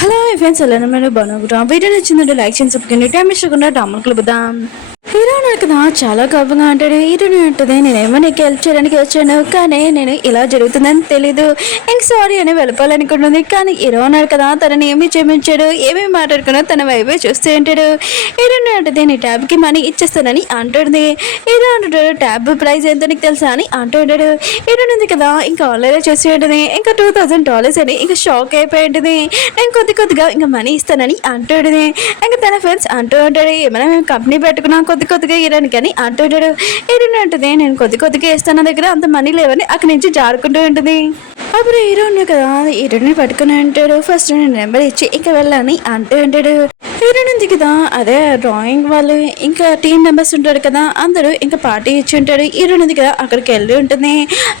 Hello friends ఎలా మీరు బాగున్నారా? వీడియో నచ్చిందంటే లైక్ చేసి సబ్స్క్రైబ్ టైం ఇష్టకుండా డామర్ కలుపుదాం. హీరో నాకు కదా చాలా కోపంగా అంటాడు. హీరోని అంటుంది, నేనేమో నీకు హెల్ప్ చేయడానికి వచ్చాను, కానీ నేను ఇలా జరుగుతుందని తెలీదు, ఇంక సారీ అని వెళ్ళిపోవాలనుకుంటుంది. కానీ హీరో అన్నాడు కదా, తనని ఏమి క్షమించాడు, ఏమేమి మాట్లాడుకున్నా తన వైపే చూస్తూ ఉంటాడు. హీరోని అంటుంది, నీ ట్యాబ్కి మనీ ఇచ్చేస్తానని అంటుంది. హీరో అంటాడు, ట్యాబ్ ప్రైస్ ఎంతో నీకు తెలుసా అని అంటుంటాడు. హీరోని ఉంది కదా ఇంకా ఆన్లైన్లో చూసి ఉంటుంది. ఇంకా $2000 అని ఇంకా షాక్ అయిపోయి ఉంటుంది. నేను కొద్దిగా ఇంకా మనీ ఇస్తానని అంటుంటుంది. ఇంకా తన ఫ్రెండ్స్ అంటూ ఉంటాడు, ఏమైనా మేము కంపెనీ పెట్టుకున్నాం కొద్దిగా ఇరాని కానీ అంటుంటాడు. హీరోని అంటుంది, నేను కొద్దిగా ఇస్తాను, నా దగ్గర అంత మనీ లేవని అక్కడి నుంచి జారుకుంటూ ఉంటుంది. అప్పుడు హీరో ఉన్నాడు కదా, హీరోని పట్టుకుని అంటాడు, ఫస్ట్ నేను నెంబర్ ఇచ్చి ఇంకా వెళ్ళాలని అంటూ ఉంటాడు. హీరోయిన్ ఉంది కదా, అదే డ్రాయింగ్ వాళ్ళు ఇంకా టీం మెంబర్స్ ఉంటారు కదా, అందరూ ఇంకా పార్టీ ఇచ్చి ఉంటాడు. హీరోయిన్ ఉంది కదా అక్కడికి వెళ్ళి ఉంటుంది.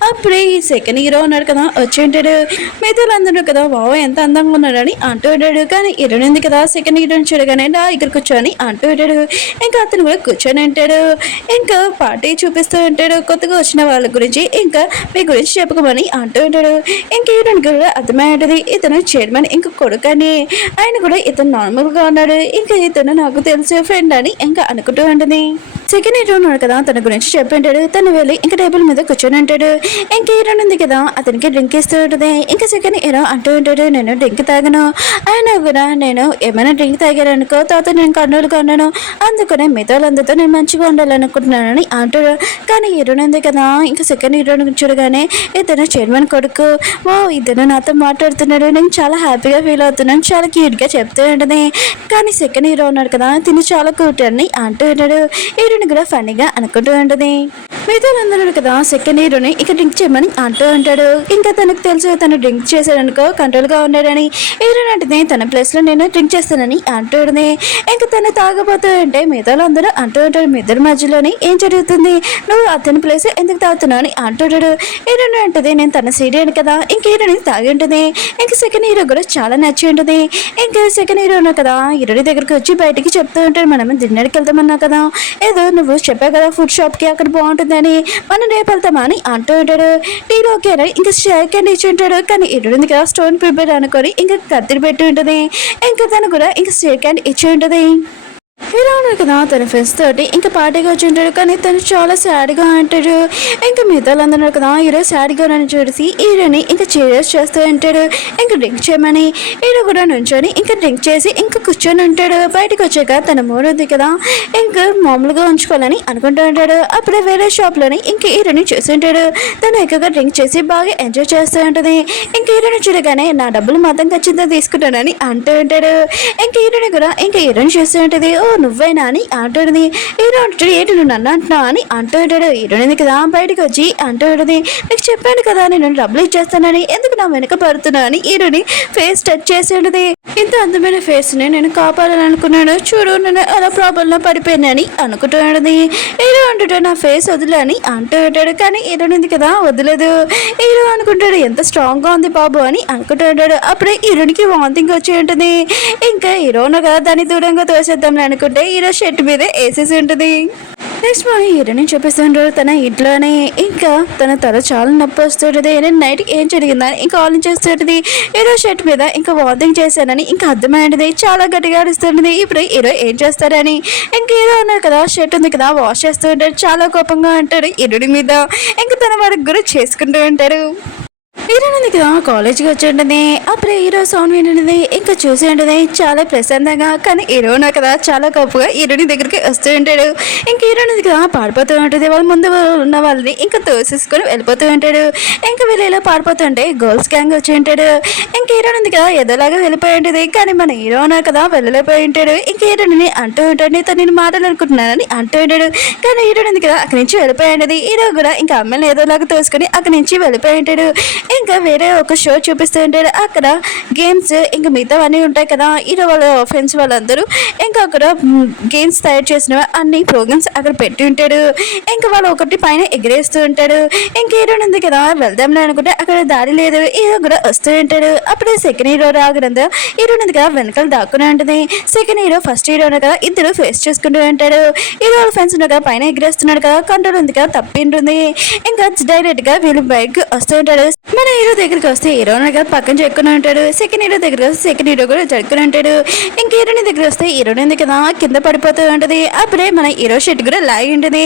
అప్పుడే ఈ సెకండ్ హీరో ఉన్నాడు కదా వచ్చి ఉంటాడు. మిగతా అందరూ కదా వావ్ ఎంత అందంగా ఉన్నాడని అంటూ ఉంటాడు. కానీ హీరోయిన్ ఉంది కదా సెకండ్ హీరోని చూడగానే నా ఇక్కడ కూర్చొని అంటూ ఉంటాడు. ఇంకా అతను కూడా కూర్చొని ఉంటాడు. ఇంకా పార్టీ చూపిస్తూ ఉంటాడు కొత్తగా వచ్చిన వాళ్ళ గురించి, ఇంకా మీ గురించి చెప్పుకోమని అంటూ ఉంటాడు. ఇంకా హీరోయిన్ కూడా అర్థమయ్యేది, ఇతను చైర్మన్ ఇంకా కొడుకని, ఆయన కూడా ఇతను నార్మల్గా ఉన్నాడు, ఇంకా ఇతను నాకు తెలుసు ఫ్రెండ్ అని ఇంకా అనుకుంటూ ఉంటుంది. సెకండ్ హీరో ఉన్నాడు కదా తన గురించి చెప్పింటాడు. తను వెళ్ళి ఇంకా టేబుల్ మీద కూర్చొని ఉంటాడు. ఇంకా హీరో ఉంది కదా అతనికి డ్రింక్ ఇస్తూ ఉంటుంది. ఇంకా సెకండ్ హీరో అంటూ ఉంటాడు, నేను డ్రింక్ తాగను, ఆయన కూడా నేను ఏమైనా డ్రింక్ తాగారనుకో తర్వాత నేను కంట్రోల్గా ఉన్నాను, అందుకనే మిగతా వాళ్ళందరితో నేను మంచిగా ఉండాలనుకుంటున్నానని అంటాడు. కానీ హీరో ఉంది కదా ఇంకా సెకండ్ హీరో చూడగానే ఇతను చైర్మన్ కొడుకు, ఓ ఇతను నాతో మాట్లాడుతున్నాడు, నేను చాలా హ్యాపీగా ఫీల్ అవుతున్నాను, చాలా క్యూట్గా చెప్తూ ఉంటుంది. కానీ సెకండ్ హీరో ఉన్నాడు కదా తిని చాలా క్యూట్ అని అంటూ ఉంటాడు. హీరోని కూడా ఫన్నీగా అనుకుంటూ ఉంటుంది. మిగతా అందరూ కదా సెకండ్ హీరోని ఇక డ్రింక్ చేయమని అంటూ ఉంటాడు. ఇంకా తనకు తెలుసు తను డ్రింక్ చేశాడనుకో కంట్రోల్గా ఉన్నాడని. హీరోని అంటే తన ప్లేస్లో నేను డ్రింక్ చేస్తానని అంటూ ఉంటుంది. ఇంకా తను తాగబోతూ ఉంటే మిగతా అందరూ అంటూ ఉంటాడు, మీ ఇద్దరి మధ్యలోని ఏం జరుగుతుంది, నువ్వు అతని ప్లేస్ ఎందుకు తాగుతున్నావు అని అంటుంటాడు. హీరోని అంటుంది, నేను తన సీరియన్ కదా, ఇంక హీరోని తాగి ఉంటుంది. ఇంకా సెకండ్ హీరో కూడా చాలా నచ్చి ఉంటుంది. ఇంకా సెకండ్ హీరో ఉన్నా కదా హీరోని దగ్గరికి వచ్చి బయటికి చెప్తూ ఉంటాడు, మనం డిన్నర్కి వెళ్తామన్నా కదా, ఏదో నువ్వు చెప్పావు కదా ఫుడ్ షాప్కి అక్కడ బాగుంటుందని, మనం రేపు వెళ్తామా అని అంటూ ఉంటాడు. టీలో ఓకేనా ఇంకా షేక్ అండ్ ఇచ్చి ఉంటాడు. కానీ హీరోని కదా స్టోన్ ప్రిపేర్ అనుకొని ఇంకా కత్తిరి పెట్టి ఉంటుంది. ఇంకా తను కూడా ఇంకా షేక్ అండ్ ఇచ్చి ఉంటుంది. హీరో ఉన్నాడు కదా తన ఫ్రెండ్స్ తోటి ఇంకా పార్టీగా వచ్చి ఉంటాడు. కానీ తను చాలా సాడ్గా అంటాడు. ఇంకా మిగతా అందరూ కదా హీరో సాడ్గా నన్ను చూసి హీరోని ఇంకా చీరియస్ చేస్తూ ఉంటాడు. ఇంకా డ్రింక్ చేయమని హీరో కూడా నుంచొని ఇంకా డ్రింక్ చేసి ఇంకా కూర్చొని ఉంటాడు. బయటకు వచ్చాక తన మూడు ఉంది కదా ఇంకా మామూలుగా ఉంచుకోవాలని అనుకుంటూ ఉంటాడు. అప్పుడే వేరే షాప్లోని ఇంకా హీరోని చూసి ఉంటాడు. తను ఎక్కువగా డ్రింక్ చేసి బాగా ఎంజాయ్ చేస్తూ ఉంటుంది. ఇంకా హీరోని చూడగానే నా డబ్బులు మాత్రం ఖచ్చితంగా తీసుకుంటానని అంటూ ఉంటాడు. ఇంకా హీరోని కూడా ఇంకా హీరోని చూస్తూ ఉంటుంది. ఓ నువ్వేనా అని అంటుంది. హీరో అంటాడు, ఏంటి నువ్వు నన్ను అంటున్నావు అని అంటూ ఉంటాడు. హీరోని కదా బయటకు వచ్చి అంటూ ఉంటుంది, నీకు చెప్పాను కదా నేను డబ్బులు ఇచ్చేస్తానని, ఎందుకు నా వెనక పడుతున్నా అని హీరోని ఫేస్ టచ్ చేసి ఉంటుంది. ఇంత అందమైన ఫేస్ ని నేను కాపాడాలని అనుకున్నాను, చూడు నేను అలా ప్రాబ్లంలో పడిపోయినాని అనుకుంటూ ఉంటుంది. హీరో అంటాడు, నా ఫేస్ వదిలే అని అంటూ ఉంటాడు. కానీ హీరోని కదా వదిలేదు. హీరో అనుకుంటాడు, ఎంత స్ట్రాంగ్ గా ఉంది బాబు అని అనుకుంటూ ఉంటాడు. అప్పుడే హీరోనికి వాంతింగ్ వచ్చి ఉంటుంది. ఇంకా హీరోను కదా దాన్ని దూరంగా తోసేద్దాం అనుకుంటే హీరో షర్ట్ మీద వేసేసి ఉంటుంది. నెక్స్ట్ మార్నింగ్ హీరోని చూపిస్తుంటారు తన ఇంట్లోనే. ఇంకా తన తల చాలా నొప్పి వస్తుంటుంది. నేను నైట్కి ఏం జరిగిందని ఇంకా ఆలోచిస్తుంటుంది. హీరో షర్ట్ మీద ఇంకా వాంతింగ్ చేశానని ఇంకా అర్థమైంది. చాలా గట్టిగా అడుస్తుంటుంది. ఇప్పుడు హీరో ఏం చేస్తారని ఇంకా హీరో ఉన్నారు కదా షర్ట్ ఉంది కదా వాష్ చేస్తూ ఉంటాడు. చాలా కోపంగా ఉంటాడు హీరోని మీద. ఇంకా తన వరకు కూడా చేసుకుంటూ ఉంటారు. హీరోని కదా కాలేజ్కి వచ్చి ఉంటుంది. అప్పుడే హీరో సౌండ్ వింటుంది. ఇంకా చూసి ఉంటుంది చాలా ప్రశాంతంగా. కానీ హీరోనా కదా చాలా కోపంగా హీరోని దగ్గరికి వస్తూ ఉంటాడు. ఇంకా హీరోని కదా పాడిపోతూ ఉంటుంది. వాళ్ళ ముందు ఉన్న వాళ్ళని ఇంకా తోసేసుకొని వెళ్ళిపోతూ ఉంటాడు. ఇంకా వీళ్ళు ఇలా పాడిపోతుంటే గర్ల్స్ గ్యాంగ్ వచ్చి ఉంటాడు. ఇంకా హీరోని కదా ఏదోలాగా వెళ్ళిపోయి ఉంటుంది. కానీ మన హీరోనా కదా వెళ్ళలేకపోయి ఉంటాడు. ఇంకా హీరోని అంటూ ఉంటాడు, తను నేను మాట్లాడాలనుకుంటున్నానని అంటూ ఉంటాడు. కానీ హీరోని కదా అక్కడి నుంచి వెళ్ళిపోయి ఉంటుంది. హీరో కూడా ఇంకా అమ్మాయిని ఏదోలాగా తోసుకొని అక్కడి నుంచి వెళ్ళిపోయి ఉంటాడు. ఇంకా వేరే ఒక షో చూపిస్తూ ఉంటారు. అక్కడ గేమ్స్ ఇంకా మిగతావన్నీ ఉంటాయి కదా. హీరో వాళ్ళ ఫ్రెండ్స్ వాళ్ళందరూ ఇంకా అక్కడ గేమ్స్ తయారు చేసిన అన్ని ప్రోగ్రామ్స్ అక్కడ పెట్టి ఉంటాడు. ఇంకా వాళ్ళు ఒకటి పైన ఎగిరేస్తూ ఉంటాడు. ఇంకా హీరో ఉంది కదా వెళ్దాంలే అనుకుంటే అక్కడ దారి లేదు. హీరో కూడా వస్తూ ఉంటాడు. అప్పుడే సెకండ్ హీరో రాగడంతో హీరో ఉంది కదా వెనకాల దాక్కునే ఉంటుంది. సెకండ్ హీరో ఫస్ట్ హీరో కదా ఇద్దరు ఫేస్ చేసుకుంటూ ఉంటాడు. హీరో వాళ్ళ ఫ్రెండ్స్ ఉన్నా కదా పైన ఎగిరేస్తున్నాడు కదా కంట్రోల్ ఉంది కదా తప్పి ఉంటుంది. ఇంకా డైరెక్ట్ గా వీళ్ళు బైక్ వస్తూ ఉంటాడు. మన మన హీరో దగ్గరికి వస్తే హీరో కదా పక్కన చెక్కుని ఉంటాడు. సెకండ్ హీరో దగ్గరికి వస్తే సెకండ్ హీరో కూడా జరుపుకుని ఉంటాడు. ఇంక హీరోని దగ్గర వస్తే హీరోని ఉంది కదా కింద పడిపోతూ ఉంటది. అప్పుడే మన హీరో షర్ట్ కూడా లాగి ఉంటుంది.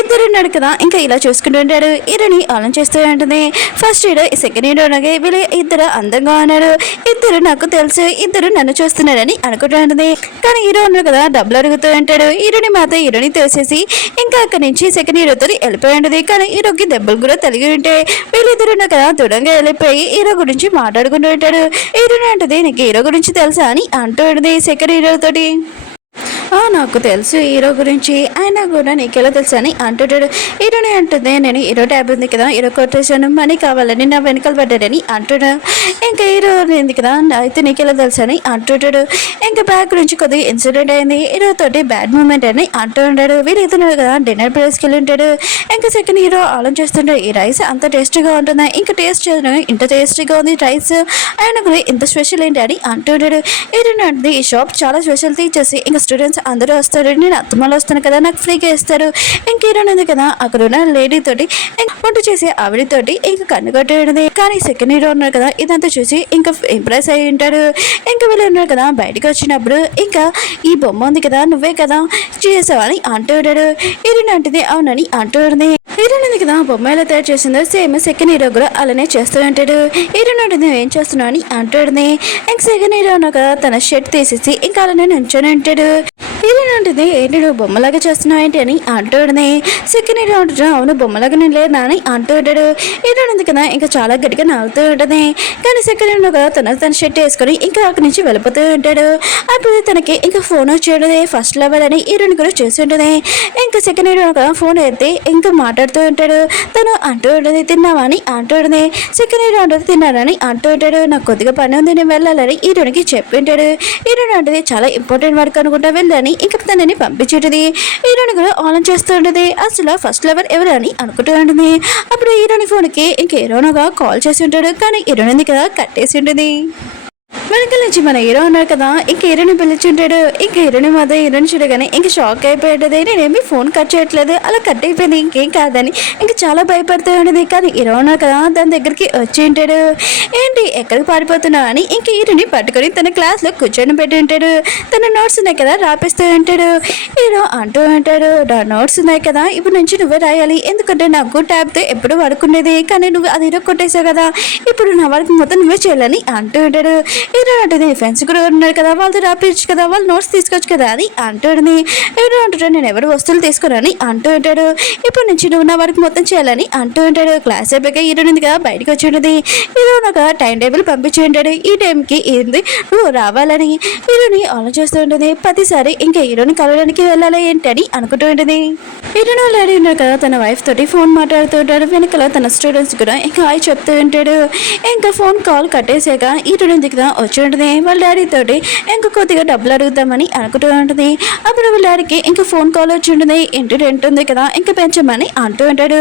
ఇద్దరు ఉన్నాడు కదా ఇంకా ఇలా చూసుకుంటూ ఉంటాడు. హీరోని ఆలోచిస్తూ ఉంటుంది. ఫస్ట్ హీరో సెకండ్ హీరో అలాగే వీళ్ళు ఇద్దరు అందంగా ఉన్నారు. ఇద్దరు నాకు తెలుసు ఇద్దరు నన్ను చూస్తున్నారని అనుకుంటూ ఉంటుంది. కానీ హీరో ఉన్నాడు కదా డబ్బులు అడుగుతూ ఉంటాడు. హీరోని మాత్రం హీరోని తోసేసి ఇంకా అక్కడి నుంచి సెకండ్ హీరోతో వెళ్ళిపోయి ఉంటుంది. కానీ హీరోకి దెబ్బలు కూడా తలిగి ఉంటే వీళ్ళిద్దరు ఉన్నారు కదా దూరంగా వెళ్ళిపోయి హీరో గురించి మాట్లాడుకుంటూ ఉంటాడు. హీరోని అంటది నీకు హీరో గురించి తెలుసా అని అంటూ ఉంటుంది సెకండ్ హీరో తోటి. నాకు తెలుసు హీరో గురించి ఆయన కూడా నీకెలా తెలుసు అని అంటుంటాడు. హీరోని అంటుంది నేను హీరో ట్యాబ్ ఉంది కదా హీరో కొట్టేసాను మనీ కావాలని నా వెనకాల పడ్డాడని అంటున్నాడు. ఇంకా హీరో ఉంది కదా అయితే నీకెలా తెలుసు అని అంటుంటాడు. ఇంకా బ్యాగ్ గురించి కొద్దిగా ఇన్సిడెంట్ అయింది హీరో తోటి బ్యాడ్ మూమెంట్ అని అంటూ ఉంటాడు. వీరు ఇతను కదా డిన్నర్ ప్లేస్కి వెళ్ళి ఉంటాడు. ఇంకా సెకండ్ హీరో ఆలోచిస్తుంటాడు ఈ రైస్ అంత టేస్టీగా ఉంటుందా ఇంకా టేస్ట్ చేయడం ఇంత టేస్టీగా ఉంది రైస్ ఆయన కూడా ఇంత స్పెషల్ ఏంటి అని అంటుంటాడు. హీరోని అంటే ఈ షాప్ చాలా స్పెషల్ తీసేసి ఇంకా స్టూడెంట్స్ అందరూ వస్తారు నేను అత్తమాలు వస్తాను కదా నాకు ఫ్రీగా ఇస్తారు. ఇంక హీరోయిన్ ఉంది కదా అక్కడ ఉన్న లేడీ తోటి వంట చేసే ఆవిడతోటి ఇంకా కన్ను కొట్టేది. కానీ సెకండ్ హీరో ఉన్నారు కదా ఇదంతా చూసి ఇంకా ఇంప్రెస్ అయి ఉంటాడు. ఇంకా వీళ్ళు ఉన్నారు కదా బయటకు వచ్చినప్పుడు ఇంకా ఈ బొమ్మ ఉంది కదా నువ్వే కదా చేసావని అంటూ ఉంటాడు. హీరోయిన్ అంటుంది అవునని అంటూ ఉంటుంది. హీరోయిన్ ఉంది కదా బొమ్మ ఎలా తయారు చేసిందో సేమ్ సెకండ్ హీరో కూడా అలానే చేస్తూ ఉంటాడు. హీరోయిన్ ఉంటుంది ఏం చేస్తున్నావు అని అంటూ ఉంటుంది. ఇంక సెకండ్ హీరో ఉన్నా కదా తన షర్ట్ తీసేసి ఇంకా అలానే నుంచొని ఉంటాడు. హీరోయిన్ ఉంటుంది ఏంటి నువ్వు బొమ్మలాగా చేస్తున్నావు ఏంటి అని అంటూ ఉంటుంది. సెకండ్ హీరో ఉంటుంది అవును బొమ్మలాగా నేను లేదా అని అంటూ ఉంటాడు. హీరోయిన్ ఉంది కదా ఇంకా చాలా గట్టిగా నవ్వుతూ ఉంటుంది. కానీ సెకండ్ హీరో కదా తన షర్ట్ వేసుకొని ఇంకా అక్కడి నుంచి వెళ్ళిపోతూ ఉంటాడు. అప్పుడు తనకి ఇంకా ఫోన్ వచ్చేది ఫస్ట్ లెవెల్ అని హీరోయిన్ కూడా చేసి ఉంటుంది. ఇంకా సెకండ్ హీరో కదా ఫోన్ ఎత్తి ఇంకా మాట్లాడుతూ ఉంటాడు. తను అంటూ ఉంటుంది తిన్నావా అని అంటూ ఉంటుంది. సెకండ్ హీరో ఉంటుంది తిన్నారని అంటూ ఉంటాడు. నాకు కొద్దిగా పని ఉంది నేను వెళ్ళాలని హీరోయిన్కి చెప్పి ఉంటాడు. హీరోయిన్ అంటే చాలా ఇంపార్టెంట్ వర్క్ అనుకుంటా వెళ్ళని ఇంకా తనని పంపించేటది. హీరోని కూడా ఆన్ చేస్తూ ఉంటుంది. అసలు ఫస్ట్ లెవెల్ ఎవరు అని అనుకుంటూ ఉంటుంది. అప్పుడు హీరోని ఫోన్కి ఇంక హీరోనగా కాల్ చేసి ఉంటాడు. కానీ హీరోని కదా కట్టేసి ఉంటుంది. వెనకాల నుంచి మన హీరో ఉన్నారు కదా ఇంక హీరోని పిలిచింటాడు. ఇంక హీరోని మాత్రం హీరోని చూడగానే ఇంక షాక్ అయిపోయేది. నేనేమి ఫోన్ కట్ చేయట్లేదు అలా కట్ అయిపోయింది ఇంకేం కాదని ఇంకా చాలా భయపడుతూ ఉండేది. కానీ హీరో ఉన్నారు కదా దాని దగ్గరికి వచ్చి ఉంటాడు. ఏంటి ఎక్కడికి పారిపోతున్నావు అని ఇంక హీరోని పట్టుకొని తన క్లాస్లో కూర్చొని పెట్టి ఉంటాడు. తన నోట్స్ ఉన్నాయి కదా రాపిస్తూ ఉంటాడు. హీరో అంటూ ఉంటాడు నా నోట్స్ ఉన్నాయి కదా ఇప్పుడు నుంచి నువ్వే రాయాలి ఎందుకంటే నాకు ట్యాబ్తో ఎప్పుడు వాడుకునేది కానీ నువ్వు అది హీరో కొట్టేసావు కదా ఇప్పుడు నా వరకు మొత్తం నువ్వే చేయాలని అంటూ ఉంటాడు. హీరో అంటే ఫ్రెండ్స్ కూడా ఉన్నారు కదా వాళ్ళతో రాపించు కదా వాళ్ళు నోట్స్ తీసుకోవచ్చు కదా అని అంటుంది. హీరో అంటాడు నేను ఎవరు వస్తువులు తీసుకురాని అంటూ ఉంటాడు. ఇప్పటి నుంచి నువ్వు నా వరకు మొత్తం చేయాలని అంటూ ఉంటాడు. క్లాస్ అయిపోయాక హీరో ఉంది కదా బయటకు వచ్చి ఉంటుంది. హీరో నాకు టైం టేబుల్ పంపించి ఉంటాడు. ఈ టైంకి ఏంది నువ్వు రావాలని హీరోని ఆలోచిస్తూ ఉంటుంది. ప్రతిసారి ఇంకా హీరోని కలవడానికి వెళ్ళాలి ఏంటి అని అనుకుంటూ ఉంటుంది. హీరోని వాళ్ళు డాడీ ఉన్నారు కదా తన వైఫ్ తోటి ఫోన్ మాట్లాడుతూ ఉంటాడు. వెనకాల తన స్టూడెంట్స్ కూడా ఇంకా హాయ్ చెప్తూ ఉంటాడు. ఇంకా ఫోన్ కాల్ కట్టేసాక హీరోని దిగుదా వచ్చి ఉంటుంది. వాళ్ళ డాడీ తోటి ఇంకా కొద్దిగా డబ్బులు అడుగుతామని అనుకుంటూ ఉంటుంది. అప్పుడు వాళ్ళ డాడీకి ఇంకా ఫోన్ కాల్ వచ్చి ఉంటుంది. ఇంటి రెంట్ ఉంది కదా ఇంకా పెంచమని అంటూ ఉంటాడు.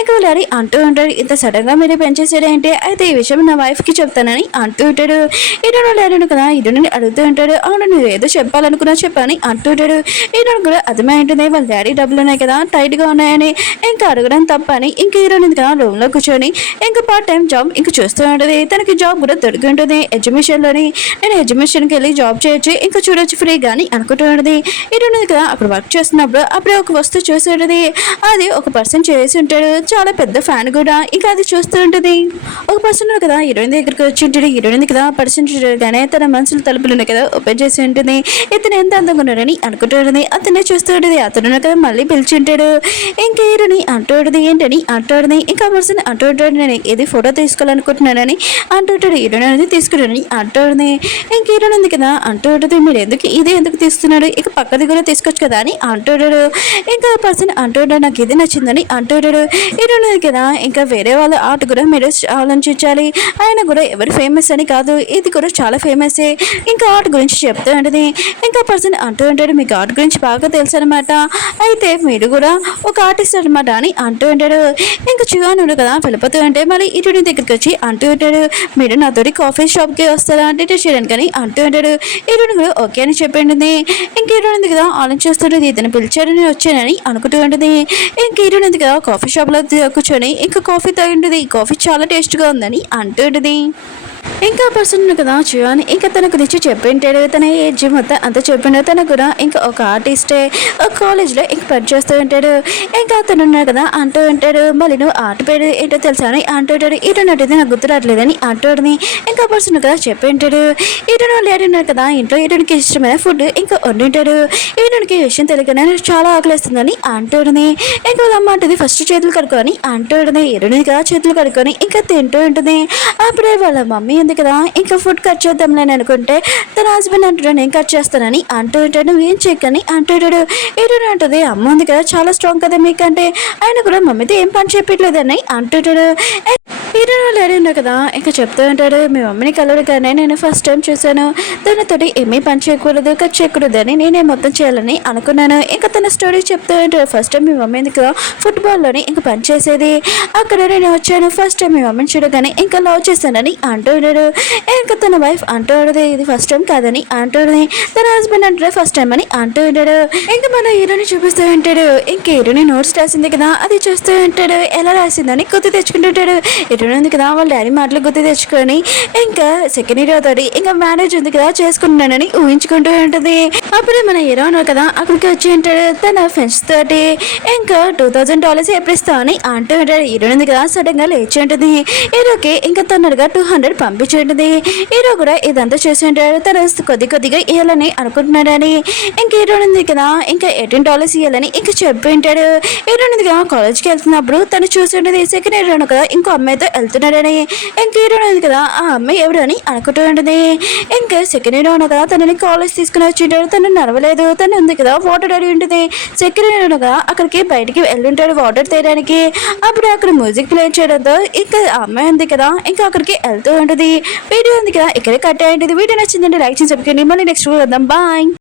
ఇంకా వాళ్ళ డాడీ అంటూ ఉంటాడు ఇంత సడన్ గా మీరు పెంచేసాడు ఏంటి అయితే ఈ విషయం నా వైఫ్ కి చెప్తానని అంటూ ఉంటాడు. హీరోని వాళ్ళ డాడీ కదా హీరోని అడుగుతూ ఉంటాడు. అవును నువ్వు ఏదో చెప్పాలనుకున్నా చెప్పని అంటూ ఉంటాడు. హీరోని కూడా అర్థమై ఉంటుంది వాళ్ళ డాడీ డబ్బులు ఉన్నాయి కదా టైట్ గా ఉన్నాయని ఇంకా అడగడం తప్పని ఇంకా హీరోని కదా రూమ్ లో కూర్చొని ఇంకా పార్ట్ టైం జాబ్ ఇంకా చూస్తూ ఉంటుంది. తనకి జాబ్ కూడా దొరికి ఉంటుంది ఎడ్యుకేషన్లోని నేను ఎడ్యుకేషన్కి వెళ్ళి జాబ్ చేయొచ్చు ఇంకా చూడొచ్చు ఫ్రీ కానీ అనుకుంటూ ఉంటుంది. హీరోని కదా అక్కడ వర్క్ చేస్తున్నప్పుడు అప్పుడే ఒక వస్తువు చూసి ఉంటుంది. అది ఒక పర్సన్ చేసి ఉంటాడు చాలా పెద్ద ఫ్యాన్ కూడా ఇంకా అది చూస్తూ ఉంటుంది. ఒక పర్సన్ కదా హీరోయిన్ దగ్గరికి వచ్చి ఉంటుంది. హీరోయిన్ కదా పర్సన్ చూడగానే తన మనసులో తలుపులు ఉన్నాయి కదా ఓపెన్ చేసి ఉంటుంది. ఇతను ఎంత అందంగా ఉన్నాడని అనుకుంటూ ఉంటుంది. అతనే చూస్తూ ఉంటుంది. అతను కదా మళ్ళీ పిలిచి ఉంటాడు. ఇంకా హీరోని అంటూ ఉంటుంది ఏంటని అంటూ ఉంటుంది. ఇంకా పర్సన్ అంటూ ఉంటాడు నేను ఏది ఫోటో తీసుకోవాలనుకుంటున్నానని అంటూ ఉంటాడు. హీరోయిన్ అనేది తీసుకుంటాడని అంటూ ఉంటుంది. ఇంక హీరోయిన్ ఉంది కదా అంటూ ఉంటుంది మీరు ఎందుకు ఇదే ఎందుకు తీస్తున్నాడు ఇక పక్కది కూడా తీసుకోవచ్చు కదా అని అంటూ ఉంటాడు. ఇంకా పర్సన్ అంటూ ఉంటాడు నాకు ఇది నచ్చిందని అంటూ ఉంటాడు. హీరోయిన్ ఉంది కదా ఇంకా వేరే వాళ్ళ ఆర్ట్ కూడా మీరు ఆలోచించాలి ఆయన కూడా ఎవరు ఫేమస్ అని కాదు ఇది కూడా చాలా ఫేమసే ఇంకా ఆర్ట్ గురించి చెప్తూ ఉంటుంది. ఇంకా పర్సన్ అంటూ ఉంటాడు మీకు ఆర్ట్ గురించి బాగా తెలుసు అనమాట అయితే మీరు కూడా ఒక ఆర్టిస్ట్ అనమాట అని అంటూ ఉంటాడు. ఇంకా చిగానుడు కదా వెళ్ళిపోతూ ఉంటే మళ్ళీ ఇటుని దగ్గరికి వచ్చి అంటూ ఉంటాడు, మీరు నాతోటి కాఫీ షాప్కి వస్తారా అంటే చేయడానికి అని అంటూ ఉంటాడు. ఇటుని కూడా ఓకే అని చెప్పి ఉంటుంది. ఇంక ఇటునింది కదా ఆలోచిస్తుంటుంది, ఇతను పిలిచాడని వచ్చానని అనుకుంటూ ఉంటుంది. ఇంక ఇటునింది కదా కాఫీ షాప్లో కూర్చొని ఇంకా కాఫీ తాగింటుంది. కాఫీ చాలా టేస్ట్గా ఉందని అంటూ ఉంటుంది. ఇంకా పర్సన్ కదా చియాన్ ఇంకా తన గురించి చెప్పింటాడు, తన ఏజ్ మొత్తం అంతా చెప్పిండు. తను కూడా ఇంకా ఒక ఆర్టిస్టే ఒక కాలేజ్లో ఇంకా పని చేస్తూ ఉంటాడు. ఇంకా అతను ఉన్నాడు కదా అంటూ ఉంటాడు, మళ్ళీ నువ్వు ఆట పేరు ఏంటో తెలుసా అని అంటూ ఉంటాడు. ఇటునట్టయితే నాకు గుర్తు రావట్లేదని అంటుంది. ఇంకా పర్సన్ కదా చెప్పింటాడు, ఇటును లేడున్నాడు కదా ఇంట్లో ఇటునికి ఇష్టమైన ఫుడ్ ఇంకా వండింటాడు. ఇటునికి విషయం తెలియకనే చాలా ఆకలిస్తుందని అంటుంది. ఇంకా అమ్మ అంటుంది ఫస్ట్ చేతులు కడుక్కొని అంటుంది. ఇటునిగా చేతులు కడుక్కొని ఇంకా తింటూ ఉంటుంది. అప్పుడే వాళ్ళ మమ్మీ ఉంది కదా ఇంకా ఫుడ్ కట్ చేద్దాంలేని అనుకుంటే తన హస్బెండ్ అంటాడు నేను కట్ చేస్తానని అంటూ ఉంటాడు. నువ్వేం చెక్కని అంటాడు. ఏడు అంటుంది అమ్మ ఉంది కదా చాలా స్ట్రాంగ్ కదా మీకంటే, ఆయన కూడా మమ్మీతో ఏం పని చెప్పట్లేదని అంటుంటాడు. హీరోలో లేడు కదా ఇంకా చెప్తూ ఉంటాడు, మీ మమ్మీని కలవగానే నేను ఫస్ట్ టైం చూశాను, తనతోటి ఏమీ పని చేయకూడదు కట్ చేయకూడదు అని నేనే మొత్తం చేయాలని అనుకున్నాను. ఇంకా తన స్టోరీ చెప్తూ ఉంటాడు. ఫస్ట్ టైం మీ మమ్మీ ఎందుకు ఫుట్బాల్లోని ఇంకా పని చేసేది, అక్కడ నేను వచ్చాను ఫస్ట్ టైం మీ మమ్మీని చూడగానే ఇంకా లవ్ చేశానని అంటూ ఉంటాడు. ఇంకా తన వైఫ్ అంటూ ఉండదు ఇది ఫస్ట్ టైం కాదని అంటుంది. తన హస్బెండ్ అంటే ఫస్ట్ టైం అని అంటూ ఉంటాడు. ఇంకా మన హీరోని చూపిస్తూ ఉంటాడు. ఇంకా హీరోని నోట్స్ రాసింది కదా అది చూస్తూ ఉంటాడు, ఎలా రాసిందని గుర్తు తెచ్చుకుంటుంటాడు. ఉంది కదా వాళ్ళ డాడీ మాటలు గుర్తు తెచ్చుకొని ఇంకా సెకండ్ హీరో తోటి ఇంకా మ్యారేజ్ ఉంది కదా చేసుకుంటున్నానని ఊహించుకుంటూ ఉంటుంది. అప్పుడే మన హీరో ఉన్నారు కదా అక్కడికి వచ్చి ఉంటాడు తన ఫ్రెండ్స్ తోటి ఇంకా $2000 ఎప్పుడు ఇస్తావు అని అంటూ ఉంటాడు. హీరో ఉంది కదా సడన్ గా లేచి ఉంటుంది. హీరోకి ఇంకా తొందరగా 200 పంపించి ఉంటుంది. హీరో కూడా ఇదంతా చేసి ఉంటాడు, తన కొద్దిగా ఇవ్వాలని అనుకుంటున్నాడని. ఇంకా హీరో ఉంది కదా ఇంకా $18 ఇవ్వాలని ఇంకా చెప్పి ఉంటాడు. హీరో ఉంది కదా కాలేజ్కి వెళ్తున్నప్పుడు తను చూసి ఉంటుంది సెకండ్ హీరో కదా ఇంకో అమ్మాయితో వెళ్తున్నాడని. ఇంకా హీరో ఉంది కదా ఆ అమ్మాయి ఎవరు అని అనుకుంటూ ఉంటుంది. ఇంకా సెకండ్ హీరో కదా తనని కాలేజ్ తీసుకుని వచ్చింటాడు, తను నడవలేదు, తను ఉంది కదా వాటర్ అడిగి ఉంటుంది. సెకండ్ హీరో కదా అక్కడికి బయటికి వెళ్ళుంటాడు వాటర్ తీయడానికి. అప్పుడు అక్కడ మ్యూజిక్ ప్లే చేయడంతో ఇంకా ఆ అమ్మాయి ఉంది కదా ఇంకా అక్కడికి వెళ్తూ ఉంటుంది. వీడియో ఉంది కదా ఇక్కడే కట్ అయ్యింది. వీడియో నచ్చిందంటే లైక్ చేసి చెప్పుకోండి. మళ్ళీ నెక్స్ట్ వద్దాం. బాయ్.